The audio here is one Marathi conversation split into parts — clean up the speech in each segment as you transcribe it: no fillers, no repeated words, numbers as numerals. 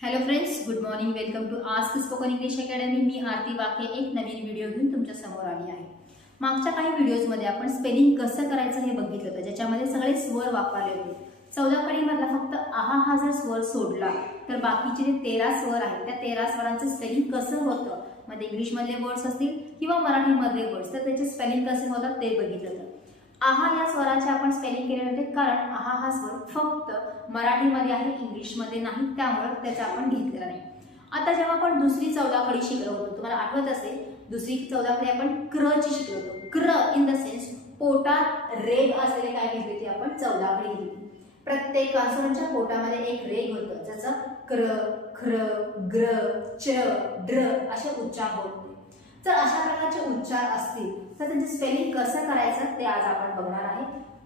Hello friends, good morning. Welcome to Ask spoken English academy. मी आरती वाके एक नवीन व्हिडिओ घेऊन तुमच्या समोर आली आहे. मागच्या काही व्हिडिओजमध्ये आपण स्पेलिंग कसं करायचं हे बघितलं होतं, ज्याच्यामध्ये सगळे स्वर वापरले होते. 14 कडीमधला फक्त आहा हा जर स्वर सोडला तर बाकीचे जे 13 स्वर आहेत त्या 13 स्वरांचं स्पेलिंग कसं होतं, मध्ये इंग्लिशमधले वर्ड्स असतील किंवा मराठीमधले वर्ड्स, तर त्याचे स्पेलिंग कसे होतात ते बघितलं होतं. आहा या स्वराचे आपण स्पेलिंग केले होते, कारण आहा हा स्वर फक्त मराठीमध्ये आहे, इंग्लिशमध्ये नाही, त्यामुळे त्याचा आपण घेतलेला नाही. आता जेव्हा आपण दुसरी 14 कडी शिकलो होतो, तुम्हाला आठवत असेल दुसरी 14 कडी आपण क्र ची शिकलो होतो. क्र इन द सेन्स पोटात रेग असलेले काय घेतली होती आपण 14 कडी घेतली. प्रत्येक कॉन्सोनंटच्या पोटामध्ये एक रेग होतं, जसं क्र, ख्र, ग्र, च, ड्र असे उच्चार होते. जर अशा प्रकारचे उच्चार असतील तर त्यांचे स्पेलिंग कसं करायचं ते आज आपण बघणार आहे.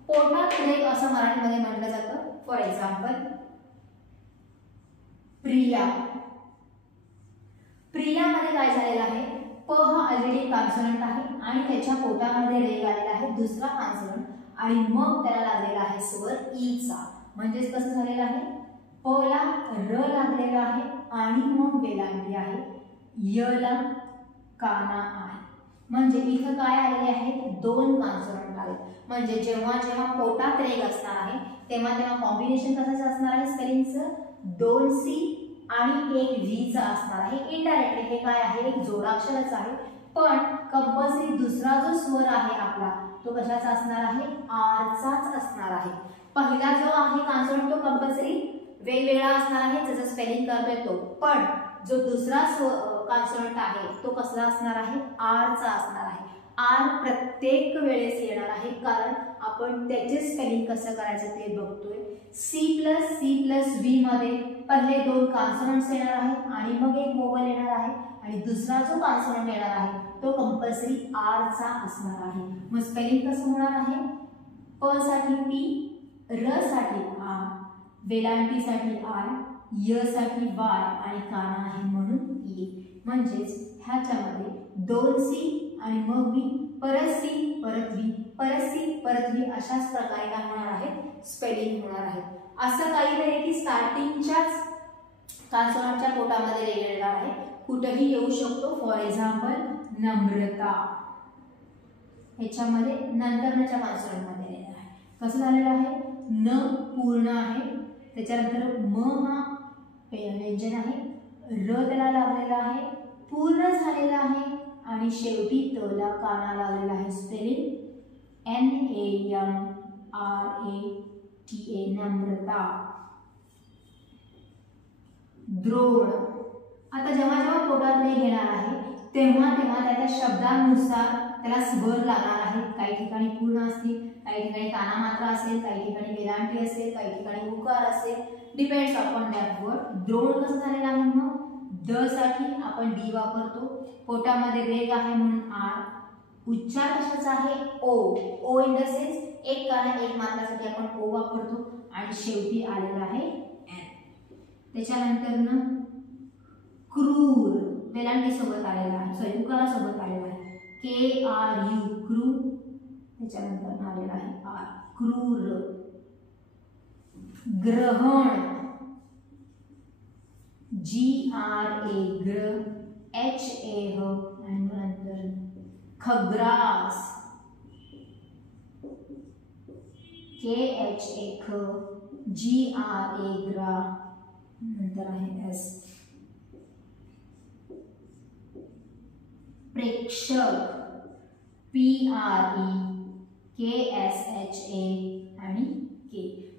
पोटात रेग असं मराठीमध्ये म्हटलं जातं. For example Priya. प्रियामध्ये काय झालेलं आहे, प हा ऑलरेडी कॉन्सोनंट आहे आणि त्याच्या पोटामध्ये रेग आलेला आहे दुसरा कॉन्सोनंट, आणि मग त्याला लागलेला आहे स्वर ई चा. म्हणजेच कसं झालेलं आहे, प ला र लागलेला आहे आणि मग वेलांटी आहे, य ला काना आहे. म्हणजे इथं काय आलेले आहेत, दोन कॉन्सोनंट आले. म्हणजे जेव्हा जेव्हा पोटात रेग असणार आहे तेव्हा तेव्हा कॉम्बिनेशन कसं असणार आहे स्पेलिंगचं, 2 सी आणि 1 व्ही चा असणार आहे. इनडायरेक्टली हे काय आहे, एक जोडाक्षरच आहे, पण कंपल्सरी दुसरा जो स्वर आहे आपला तो कशाचा असणार आहे, आर चाच असणार आहे. पहिला जो आहे कॉन्सोनंट तो कंपल्सरी वेगवेगळा असणार आहे, जसं स्पेलिंग करतोय तो, पण जो दुसरा कॉन्सोनंट आहे तो कसला असणार आहे, आर चा असणार आहे. आर प्रत्येक वेळेस येणार आहे, कारण आपण त्याचे स्पेलिंग कसं करायचं ते बघतोय. सी प्लस व्ही मध्ये पहिले 2 कॉन्सोनंट्स येणार आहेत आणि मग एक वोवल येणार आहे, आणि दुसरा जो कॉन्सोनंट येणार आहे तो कंपल्सरी आर चा असणार आहे. मग स्पेलिंग कसं होणार आहे, प साठी पी, र साठी आर, वेलांटी साठी आय, य साठी वाय आणि काना आहे म्हणून ई. म्हणजेच ह्याच्यामध्ये 2 सी आणि मग व्ही, परत सी परत व्ही, परत सी परत व्ही, अशाच प्रकारे काय होणार आहे, स्पेलिंग होणार आहे. असं काही नाही की स्टार्टिंगच्याच कॉन्सोनंटच्या पोटामध्ये रेग येणार आहे, कुठेही येऊ शकतो. फॉर एक्झाम्पल नम्रता, ह्याच्यामध्ये नंतरच्या कॉन्सोनंटमध्ये येणार आहे. कसं झालेलं आहे, न पूर्ण आहे, त्याच्यानंतर म हा व्यंजन आहे, र त्याला लागलेला आहे, पूर्ण झालेला आहे, आणि शेवटी त ला काना लागलेला आहे. स्पेलिंग NAMRATA, नम्रता. द्रोण. आता जेव्हा जेव्हा पोटात रेग येणार आहे तेव्हा तेव्हा त्याच्या शब्दानुसार त्याला स्वर लागणार आहेत. काही ठिकाणी पूर्ण असतील, काही ठिकाणी काना मात्रा असेल, काही ठिकाणी वेलांटी असेल, काही ठिकाणी उकार असेल, डिपेंड्स अपॉन दॅट वर्ड. द्रोण कसं झालेलं आहे, मग द साठी आपण डी वापरतो, पोटामध्ये रेग आहे म्हणून आर, उच्चार कशाचा आहे, ओ इन द सेन्स एक काना एक मात्रासाठी आपण ओ वापरतो, आणि शेवटी आलेला आहे एन. त्याच्यानंतर न क्रूर वेलांटी सोबत आलेला आहे, सॉरी उकारा सोबत आलेला आहे, KRU क्रू, त्याच्यानंतर आलेला आहे आर, क्रूर. ग्रहण, GRA ग्र, HA ह, आणि नंतर खग्रास, KHA ख, GRA ग्रा, नंतर आहे S. प्रेक्षक, PRE, KSHA आणि K.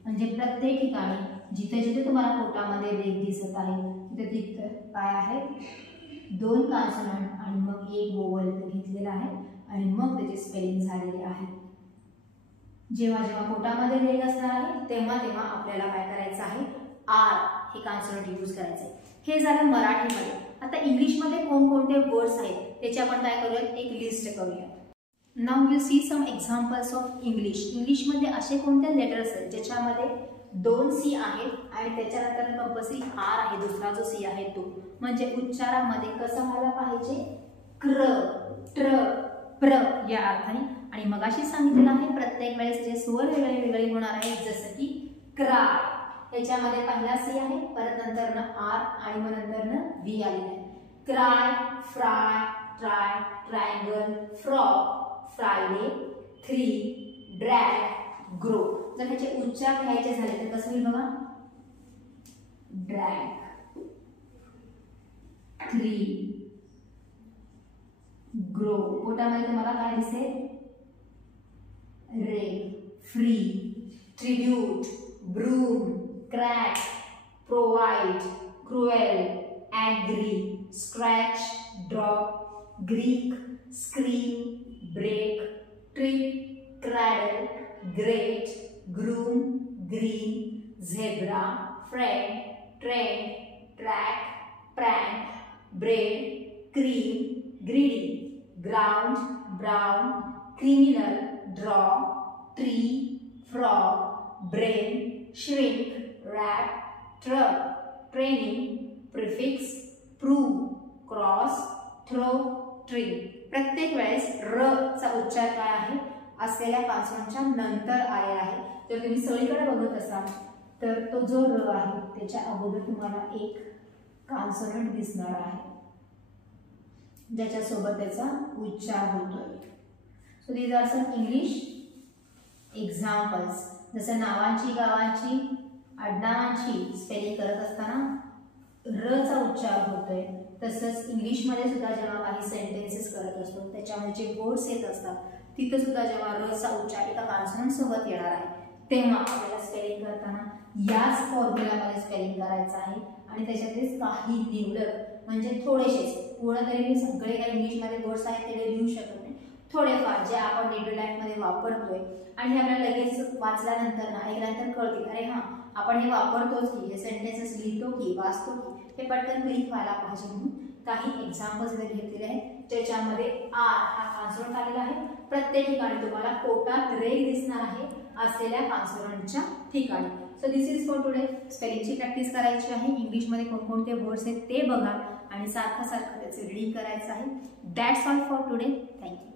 म्हणजे प्रत्येक ठिकाणी जिथे जिथे तुम्हाला पोटामध्ये रेग दिसत आहे तिथे तिथे काय आहे, 2 कॉन्सोनंट आणि मग एक वोवल घेतलेला आहे, आणि मग त्याचे स्पेलिंग झालेले आहे. जेव्हा जेव्हा पोटामध्ये रेग असणार आहे तेव्हा तेव्हा आपल्याला काय करायचं आहे, आर हे कॉन्सोनंट यूज करायचं आहे. हे झालं मराठीमध्ये. आता इंग्लिशमध्ये कोणकोणते वर्ड्स आहेत त्याची आपण काय करूयात, एक लिस्ट करूया. Now will see some examples of English. इंग्लिशमध्ये असे कोणते लेटर्स आहेत ज्याच्यामध्ये 2 सी आहेत आणि त्याच्यानंतर कंपल्सरी आर आहे, दुसरा जो सी आहे तो. म्हणजे उच्चारामध्ये कसं व्हायला पाहिजे, क्र, ट्र, प्र या अर्थाने. आणि मगाशी सांगितलेलं आहे प्रत्येक वेळेस जे स्वर वेगळे वेगळे होणार आहेत, जसं की क्राय, याच्यामध्ये पहिला सी आहे, परत नंतरनं आर आणि मग नंतरनं व्ही आलेलं आहे. Cry, fry, try, triangle, frock, Friday, 3, drag, grow. जर ह्याचे उच्चार घ्यायचे झाले तर कसं होईल बघा, ड्रॅग, 3, ग्रो. पोटामध्ये तुम्हाला काय दिसेल, rag, free, tribute, broom, crack, provide, cruel, agree, scratch, drop, Greek, scream, break, trip, cradle, great, groom, green, zebra, friend, trend, track, prank, bread, cream, greedy, ground, brown, criminal, draw, tree, frog, brain, shrink, wrap, truck, training, prefix, prove, cross, throw, tree. प्रत्येक वेळेस र चा उच्चार काय आहे, असलेल्या कॉन्सोनंटच्या नंतर आलेला आहे. जर तुम्ही सगळीकडे बघत असाल तर तो जो र आहे त्याच्या अगोदर तुम्हाला एक कॉन्सोनंट दिसणार आहे ज्याच्यासोबत त्याचा उच्चार होतोय. So these are some English examples. जसं नावांची, गावांची, आडनावांची स्पेलिंग करत असताना र चा उच्चार होतोय, तसंच इंग्लिशमध्ये सुद्धा जेव्हा काही सेंटेन्सेस करत असतो त्याच्यामध्ये जे वर्ड्स येत असतात तिथं सुद्धा जेव्हा र चा उच्चार एका कॉन्सोनंट सोबत येणार आहे तेव्हा आपल्याला स्पेलिंग करताना याच फॉर्म्युलामध्ये स्पेलिंग करायचं आहे आणि त्याच्यातलेच काही निवडक म्हणजे थोडेसेच, पूर्ण तरी मी सगळे काही इंग्लिशमध्ये वर्ड्स आहेत ते लिहू शकत नाही, थोडेफार जे आपण डे टू लाईफमध्ये वापरतोय आणि हे आपल्याला लगेच वाचल्यानंतर ना ऐकल्यानंतर कळते, अरे हां आपण हे वापरतोच की, हे सेंटेन्सेस लिहितो की वाचतो की, हे पटकन क्लिक व्हायला पाहिजे म्हणून काही एक्झाम्पल्स इथे घेतलेले आहेत ज्याच्यामध्ये आर हा कॉन्सोनंट आलेला आहे. प्रत्येक ठिकाणी तुम्हाला पोटात रेग दिसणार आहे असलेल्या कॉन्सोनंटच्या ठिकाणी. So this is for today. स्पेलिंगची प्रॅक्टिस करायची आहे, इंग्लिशमध्ये कोणकोणते वर्ड्स आहेत ते बघा आणि सारखं सारखं त्याचे रीडिंग करायचं आहे. That's all for today. Thank you.